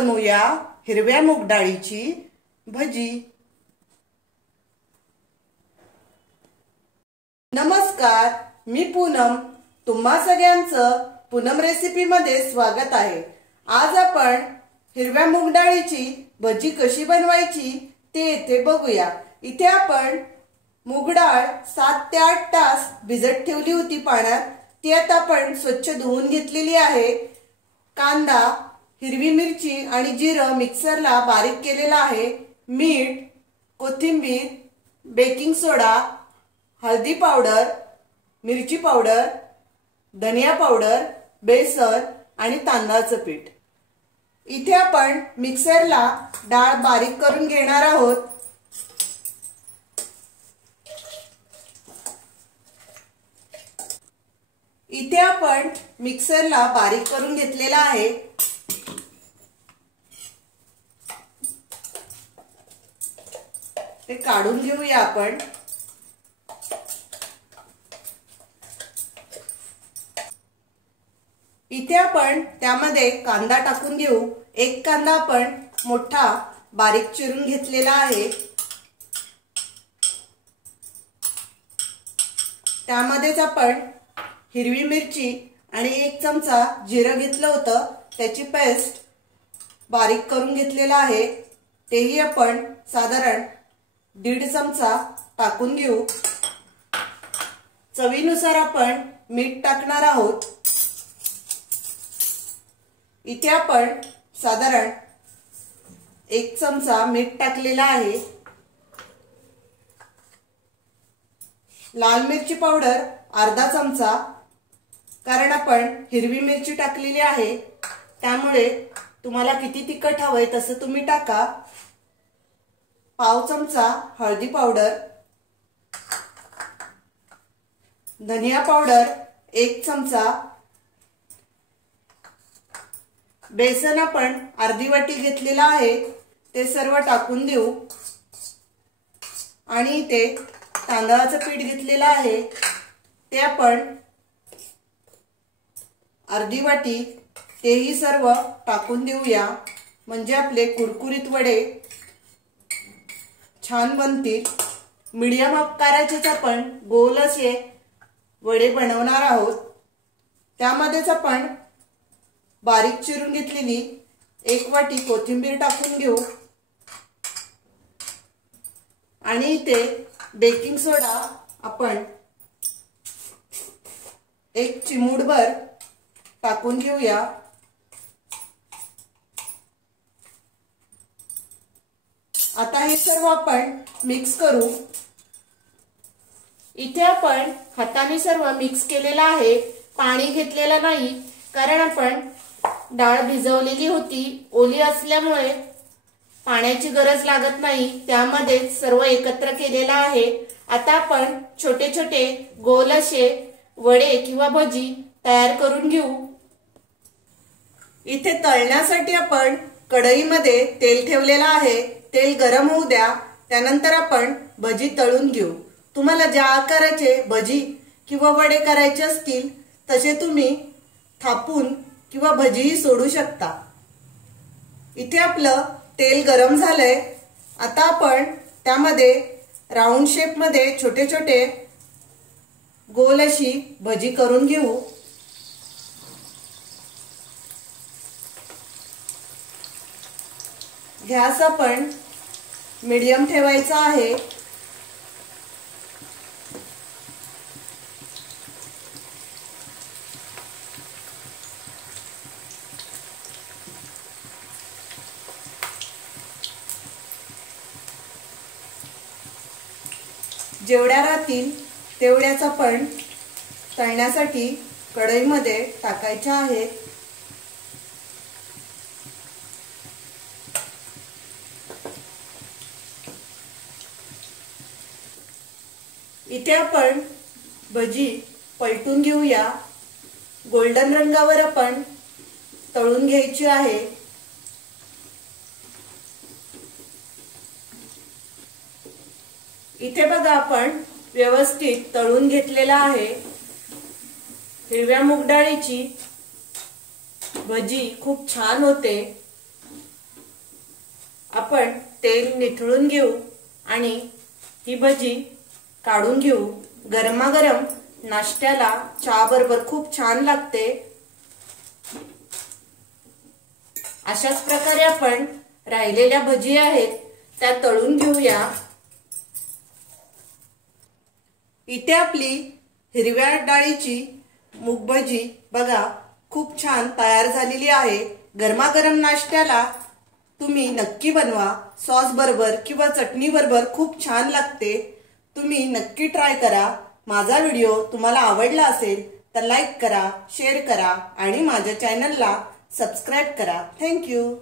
बनवूया हिरव्या मूग डाळीची भजी। नमस्कार, मी पूनम। तुम्हा सगळ्यांचं पूनम रेसिपी मध्ये स्वागत आहे। आज आपण हिरव्या मूग डाळीची भजी कशी बनवायची ते इथे बघूया। इथे आपण मूग डाळ 7 ते 8 तास भिजत ठेवली होती पाण्यात। ती आता आपण स्वच्छ धुवून घेतलेली आहे। कांदा, हिरवी मिरची आणि जिरं मिक्सरला बारीक केलेला आहे। मीठ, कोथिंबीर, बेकिंग सोडा, हळदी पावडर, मिरची पावडर, धनिया पावडर, बेसन आणि तांदळाचं पीठ। इथे आपण मिक्सरला डाळ बारीक करून घेणार आहोत। इथे आपण मिक्सरला बारीक करून घेतलेला आहे। ते काढून घेऊया आपण। इथे आपण त्यामध्ये कांदा टाकून घेऊ। एक कांदा आपण मोठा बारीक चिरून घेतलेला आहे। त्यामध्येच आपण हिरवी मिरची आणि 1 चमचा जिरं घेतलं होतं, त्याची पेस्ट बारीक करून घेतलेला आहे। तेही आपण साधारण 1.5 चमचा टाकून घेऊ। चवीनुसार आपण मीठ टाकणार आहोत। इथे आपण साधारण 1 चमचा मीठ टाकलेला आहे। लाल मिरची पावडर अर्धा चमचा, कारण आपण हिरवी मिरची टाकलेली आहे त्यामुळे तुम्हाला किती तिखट हवंय तसं तुम्ही टाका। पाव चमचा हळदी पावडर, धनिया पावडर 1 चमचा, बेसन आपण अर्धी वाटी घेतलेला आहे ते सर्व टाकून देऊ। आणि इथे तांदळाचं पीठ घेतलेलं आहे ते आपण अर्धी वाटी तेही सर्व टाकून देऊया, म्हणजे आपले कुरकुरीत वडे छान बनतील। मीडियम आकाराचेच आपण गोल असे वडे बनवणार आहोत। त्यामध्येच आपण बारीक चिरून घेतलेली 1 वाटी कोथिंबीर टाकून घेऊ। आणि इथे बेकिंग सोडा आपण 1 चिमूटभर टाकून घेऊया। आता हे सर्व आपण मिक्स करू। इथे आपण हाताने सर्व मिक्स केलेला आहे, पाणी घेतलेलं नाही, कारण आपण डाळ भिजवलेली होती। ओली असल्यामुळे पाण्याची गरज लागत नाही, त्यामध्ये सर्व एकत्र केलेला आहे। आता आपण छोटे छोटे गोल असे वडे किंवा भजी तयार करून घेऊ। इथे तळण्यासाठी आपण कढईमध्ये तेल ठेवलेलं आहे। तेल गरम होऊ द्या, त्यानंतर आपण भजी तळून घेऊ। तुम्हाला ज्या आकाराचे भजी किंवा वडे करायचे असतील तसे तुम्ही थापून किंवा भजीही सोडू शकता। इथे आपलं तेल गरम झालंय। आता आपण त्यामध्ये राऊंड शेप मध्ये छोटे छोटे गोल अशी भजी करून घेऊ। गॅस आपण मीडियम ठेवायचा आहे। जेवढ्या राहतील तेवढ्याच आपण तळण्यासाठी कढईमध्ये टाकायच्या आहेत। इथे आपण भजी पलटून घेऊया। गोल्डन रंगावर आपण तळून घ्यायची आहे। इथे बघा आपण व्यवस्थित तळून घेतलेला आहे। हिरव्या मूग डाळीची भजी खूप छान होते। आपण तेल निथळून घेऊ आणि ही भजी काढून घेऊ। गरमागरम नाश्त्याला चहा बरोबर खूप छान लागते। अशाच प्रकारे आपण राहिलेल्या भजी आहेत त्या तळून घेऊया। इथे आपली हिरव्या डाळीची मूग भजी बघा खूप छान तयार झालेली आहे। गरमागरम नाश्त्याला तुम्ही नक्की बनवा, सॉस बरोबर किंवा चटणी बरोबर खूप छान लागते। तुम्ही नक्की ट्राय करा। माझा व्हिडिओ तुम्हाला आवडला असेल तर लाईक करा, शेअर करा आणि माझ्या चॅनलला सबस्क्राइब करा। Thank you.